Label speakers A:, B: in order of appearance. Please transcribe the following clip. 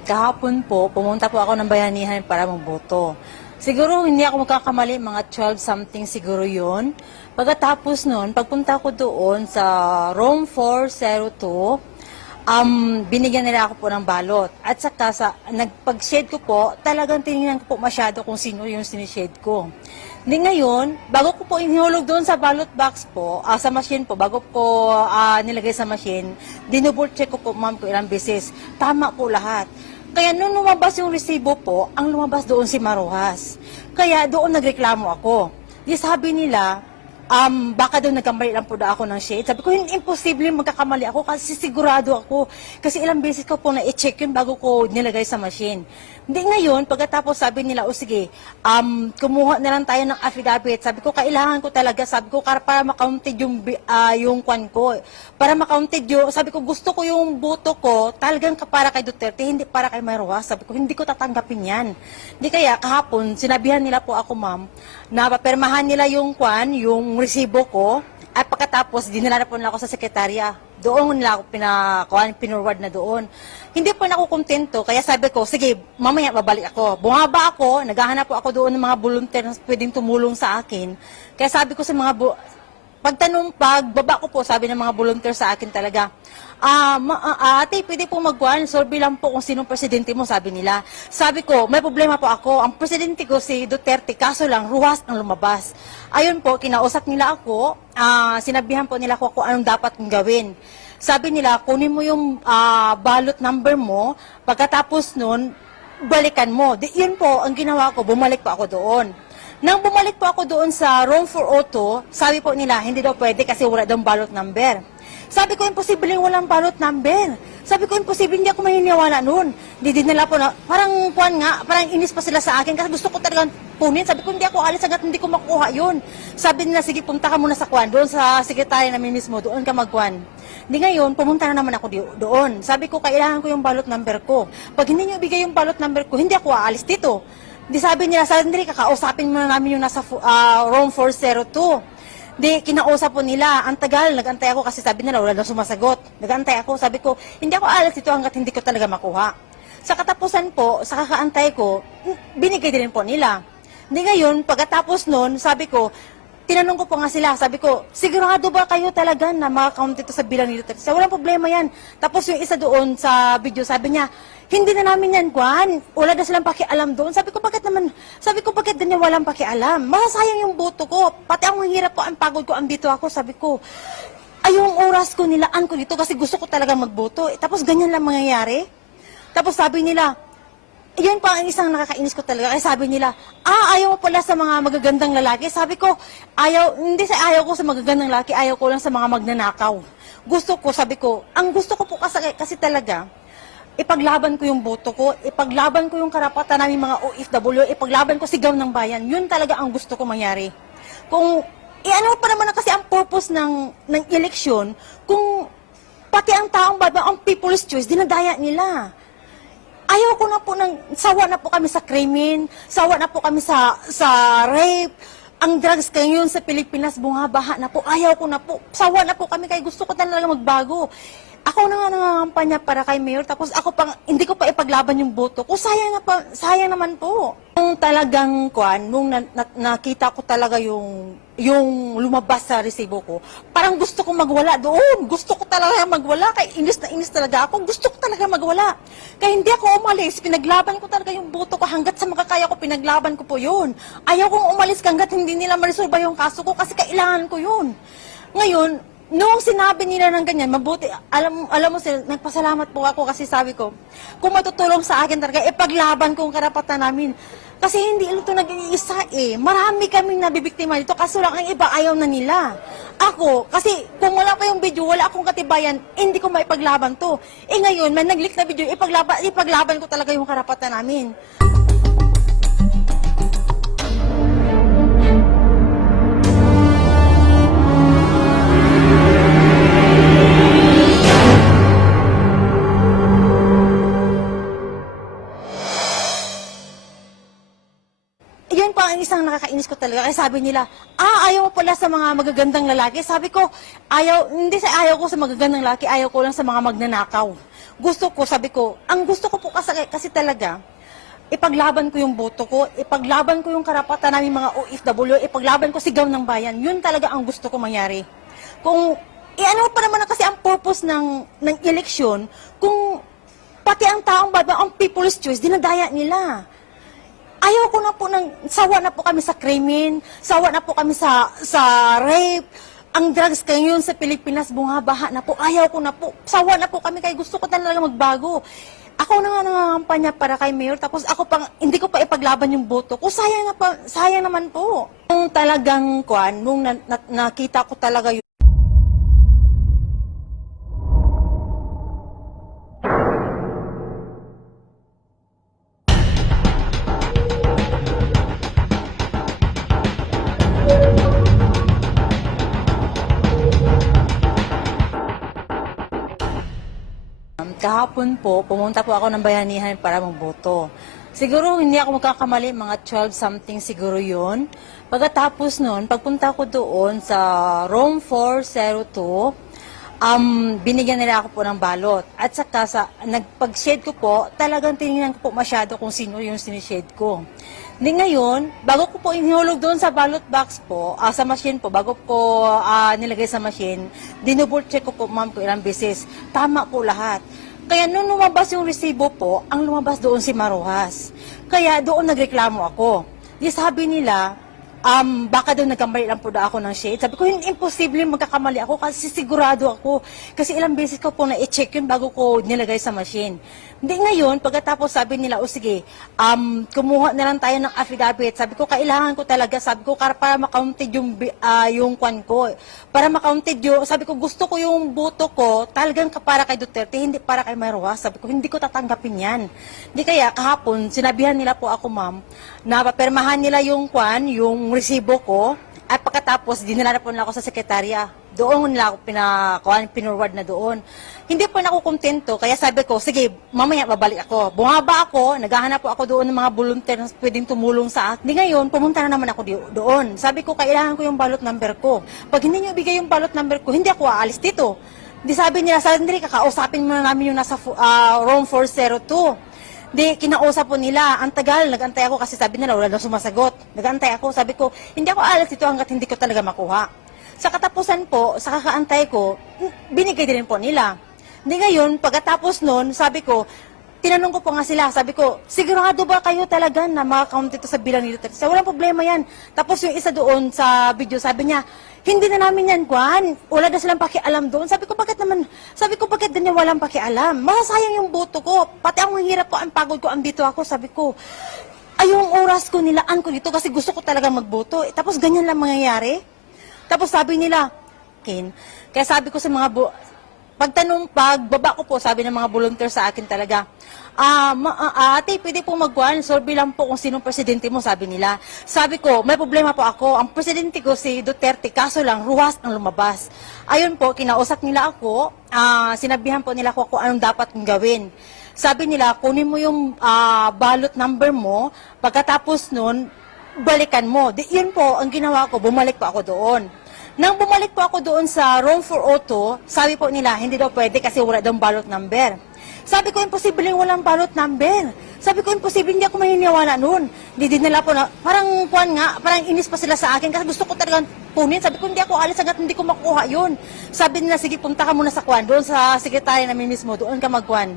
A: kahapon po, pumunta po ako ng bayanihan para magboto. Siguro hindi ako magkakamali, mga 12 something siguro yun. Pagkatapos nun, pagpunta ko doon sa room 402, um, binigyan nila ako po ng balot. At saka sa nagpag-shade ko po, talagang tinignan ko po masyado kung sino yung sinishade ko. Hindi ngayon, bago ko po inihulog doon sa ballot box po, ah, sa machine po, bago ko ah, nilagay sa machine, dinouble check ko po ma'am ko ilang beses. Tama po lahat. Kaya nung lumabas yung resibo po, ang lumabas doon si Maruhas. Kaya doon nagreklamo ako. Di sabi nila, um, baka daw nagkamali lang po daw ako ng shade. Sabi ko, hindi imposible magkakamali ako kasi sigurado ako. Kasi ilang beses ko po na-check yun bago ko nilagay sa machine. Hindi ngayon, pagkatapos sabi nila, o sige, um, kumuha na lang tayo ng affidavit. Sabi ko, kailangan ko talaga, sabi ko, para, makaunted yung, ah, yung kwan ko. Para makaunted yung, sabi ko, gusto ko yung boto ko, talagang para kay Duterte, hindi para kay Maruas. Sabi ko, hindi ko tatanggapin yan. Hindi kaya, kahapon, sinabihan nila po ako, ma'am, na papermahan nila yung kwan, yung resibo ko, at pagkatapos, dinala na po nila ako sa sekretarya. Doon nila ako pinakuan, pinurward na doon. Hindi po na ako kontento, kaya sabi ko, sige, mamaya babalik ako. Bumaba ako, naghahanap po ako doon ng mga volunteer na pwedeng tumulong sa akin. Kaya sabi ko sa mga, pagtanong, pagbaba ko po, sabi ng mga volunteer sa akin talaga, ah, ma- ah, ate, pwede po magkuhan, sorby lang po kung sinong presidente mo, sabi nila. Sabi ko, may problema po ako, ang presidente ko si Duterte, kaso lang, ruwas ang lumabas. Ayun po, kinausap nila ako, ah, sinabihan po nila ako kung anong dapat kong gawin. Sabi nila, kunin mo yung ah, ballot number mo, pagkatapos nun, balikan mo. Di, yun po, ang ginawa ko, bumalik po ako doon. Nang bumalik po ako doon sa room 402, sabi po nila, hindi daw pwede kasi wala daw ballot number. Sabi ko, imposible walang ballot number. Sabi ko, imposible, hindi ako maniniwala noon. Di din nila po na, parang puan nga, parang inis pa sila sa akin kasi gusto ko talagang punin. Sabi ko, hindi ako alis hanggat hindi ko makuha yun. Sabi nila, sige, punta ka muna sa kwan, doon sa sekretary namin mismo, doon ka magkwan. Di ngayon, pumunta na naman ako doon. Sabi ko, kailangan ko yung ballot number ko. Pag hindi nyo ibigay yung ballot number ko, hindi ako aalis dito. Di sabi nila, Sandri, kakausapin muna namin yung nasa ah, room 402. Di, kinausap po nila. Ang tagal, nagantay ako kasi sabi nila, wala na sumasagot. Nagantay ako, sabi ko, hindi ako aalis dito hanggat hindi ko talaga makuha. Sa katapusan po, sa kakaantay ko, binigay din po nila. Di ngayon, pagkatapos nun, sabi ko, tinanong ko po nga sila, sabi ko, sigurado ba kayo talaga na makakount ito sa bilang ni Duterte? Sa walang problema yan. Tapos yung isa doon sa video, sabi niya, hindi na namin yan, Kwan. Wala na silang pakialam doon. Sabi ko, bakit naman, sabi ko, bakit ganyan walang pakialam? Masasayang yung boto ko. Pati ang hirap ko, ang pagod ko, ang dito ako, sabi ko, ay yung oras ko, nilaan ko dito kasi gusto ko talaga magboto. Tapos ganyan lang mangyayari. Tapos sabi nila, yun pa ang isang nakakainis ko talaga. Kaya sabi nila, ah, ayaw mo pala sa mga magagandang lalaki. Sabi ko, ayaw, hindi sa ayaw ko sa magagandang lalaki, ayaw ko lang sa mga magnanakaw. Gusto ko, sabi ko, ang gusto ko po kasi, kasi talaga, ipaglaban ko yung boto ko, ipaglaban ko yung karapatan namin mga OFW, ipaglaban ko sigaw ng bayan. Yun talaga ang gusto ko mangyari. Kung, eh ano pa naman na kasi ang purpose ng, ng eleksyon, kung pati ang taong bayan, ang people's choice, dinadaya nila. Ayaw ko na po ng, sawa na po kami sa krimen, sawa na po kami sa, sa rape, ang drugs ngayon sa Pilipinas, bungabaha na po, ayaw ko na po, sawa na po kami, kaya gusto ko talaga magbago. Ako na nga nangangampanya para kay Mayor, tapos ako pang, hindi ko pa ipaglaban yung boto ko, sayang, nga pa, sayang naman po. Talagang, kwan, nung na, na- nakita ko talaga yung, yung lumabas sa resibo ko, parang gusto ko magwala doon. Gusto ko talaga magwala. Kaya inis na inis talaga ako. Gusto ko talaga magwala. Kaya hindi ako umalis. Pinaglaban ko talaga yung boto ko. Hanggat sa makakaya ko, pinaglaban ko po yun. Ayaw kong umalis hanggat hindi nila marisolba yung kaso ko kasi kailangan ko yun. Ngayon, Noong sinabi nila ng ganyan, mabuti, alam, alam mo sila, nagpasalamat po ako kasi sabi ko, kung matutulong sa akin talaga, ipaglaban ko ang karapatan namin. Kasi hindi ito nag-iisa eh. Marami kaming nabibiktima dito, kaso lang ang iba ayaw na nila. Ako, kasi kung wala pa yung video, wala akong katibayan, hindi ko maipaglaban to. Eh ngayon, may nag-leak na video, ipaglaban, ipaglaban ko talaga yung karapatan namin. Sabi nila, ah, ayaw mo pala sa mga magagandang lalaki. Sabi ko, ayaw, hindi sa ayaw ko sa magagandang lalaki, ayaw ko lang sa mga magnanakaw. Gusto ko, sabi ko, ang gusto ko po kasi, kasi talaga, ipaglaban ko yung boto ko, ipaglaban ko yung karapatan namin mga OFW, ipaglaban ko sigaw ng bayan. Yun talaga ang gusto ko mangyari. Kung, eh ano pa naman kasi ang purpose ng, ng eleksyon, kung pati ang taong bayan, ang people's choice, dinadaya nila. Ayaw ko na po ng, sawa na po kami sa krimen, sawa na po kami sa, sa rape, ang drugs ngayon sa Pilipinas, bungabaha na po, ayaw ko na po, sawa na po kami, kaya gusto ko talaga magbago. Ako na nga nangangampanya para kay Mayor, tapos ako pang, hindi ko pa ipaglaban yung boto ko, sayang, na pa, sayang naman po. Nung talagang, kwan, nung na, na- nakita ko talaga yung Kahapon po, pumunta po ako ng bayanihan para magboto. Siguro hindi ako magkakamali, mga 12 something siguro yun. Pagkatapos nun, pagpunta ko doon sa room 402, um, binigyan nila ako po ng balot. At saka sa nagpag-shade ko po, talagang tinignan ko po masyado kung sino yung sinishade ko. Hindi ngayon, bago ko po inihulog doon sa ballot box po, ah, sa machine po, bago ko ah, nilagay sa machine, dinouble check ko po ma'am ko ilang beses. Tama po lahat. Kaya nung lumabas yung resibo po, ang lumabas doon si Maruhas. Kaya doon nagreklamo ako. Di sabi nila, um, baka daw nagkamali lang po daw ako ng shade. Sabi ko, hindi imposible magkakamali ako kasi sigurado ako. Kasi ilang beses ko po na-check yun bago ko nilagay sa machine. Hindi ngayon, pagkatapos sabi nila, o sige, um, kumuha na lang tayo ng affidavit. Sabi ko, kailangan ko talaga. Sabi ko, para, makaunted yung, ah, yung kwan ko. Para makaunted yung, sabi ko, gusto ko yung boto ko, talagang para kay Duterte, hindi para kay Marwa. Sabi ko, hindi ko tatanggapin yan. Hindi kaya, kahapon, sinabihan nila po ako, ma'am, na papermahan nila yung kwan, yung resibo ko, at pagkatapos, dinala na po nila ako sa sekretarya. Doon nila ako pinakuan, pinurward na doon. Hindi po na ako kontento, kaya sabi ko, sige, mamaya babalik ako. Bumaba ako, naghahanap po ako doon ng mga volunteer na pwedeng tumulong sa akin. Di ngayon, pumunta na naman ako doon. Sabi ko, kailangan ko yung balot number ko. Pag hindi niyo ibigay yung balot number ko, hindi ako aalis dito. Di sabi nila, Sandri, kakausapin mo na namin yung nasa ah, room 402. Di, kinausap po nila. Ang tagal, nagantay ako kasi sabi nila, wala na sumasagot. Nagantay ako, sabi ko, hindi ako alis dito hanggat hindi ko talaga makuha. Sa katapusan po, sa kakaantay ko, binigay din po nila. Di ngayon, pagkatapos nun, sabi ko, tinanong ko po nga sila, sabi ko, sigurado ba kayo talaga na makakount ito sa bilang ni Duterte? Walang problema yan. Tapos yung isa doon sa video, sabi niya, hindi na namin yan, Kwan. Wala na silang pakialam doon. Sabi ko, bakit naman, sabi ko, bakit din walang pakialam? Masasayang yung boto ko. Pati ang hirap ko, ang pagod ko, andito ako, sabi ko, ay yung oras ko, nilaan ko dito kasi gusto ko talaga magboto. Eh, tapos ganyan lang mangyayari. Tapos sabi nila, Ken, kaya sabi ko sa mga, pagtanong, pagbaba ko po, sabi ng mga volunteer sa akin talaga, ah, ma- ah, ate, pwede po magkuhan, sorby lang po kung sinong presidente mo, sabi nila. Sabi ko, may problema po ako, ang presidente ko si Duterte, kaso lang, ruwas ang lumabas. Ayun po, kinausap nila ako, ah, sinabihan po nila ako kung anong dapat kong gawin. Sabi nila, kunin mo yung ah, ballot number mo, pagkatapos nun, balikan mo. Di, yun po, ang ginawa ko, bumalik po ako doon. Nang bumalik po ako doon sa room 402, sabi po nila, hindi daw pwede kasi wala daw ballot number. Sabi ko, imposible yung walang ballot number. Sabi ko, imposible, hindi ako maniniwala noon. Hindi nila po na, parang kuwan nga, parang inis pa sila sa akin kasi gusto ko talagang kunin. Sabi ko, hindi ako alis agad, hindi ko makuha yun. Sabi nila, sige, punta ka muna sa kuwan, doon sa sekretary namin mismo, doon ka magkuhan.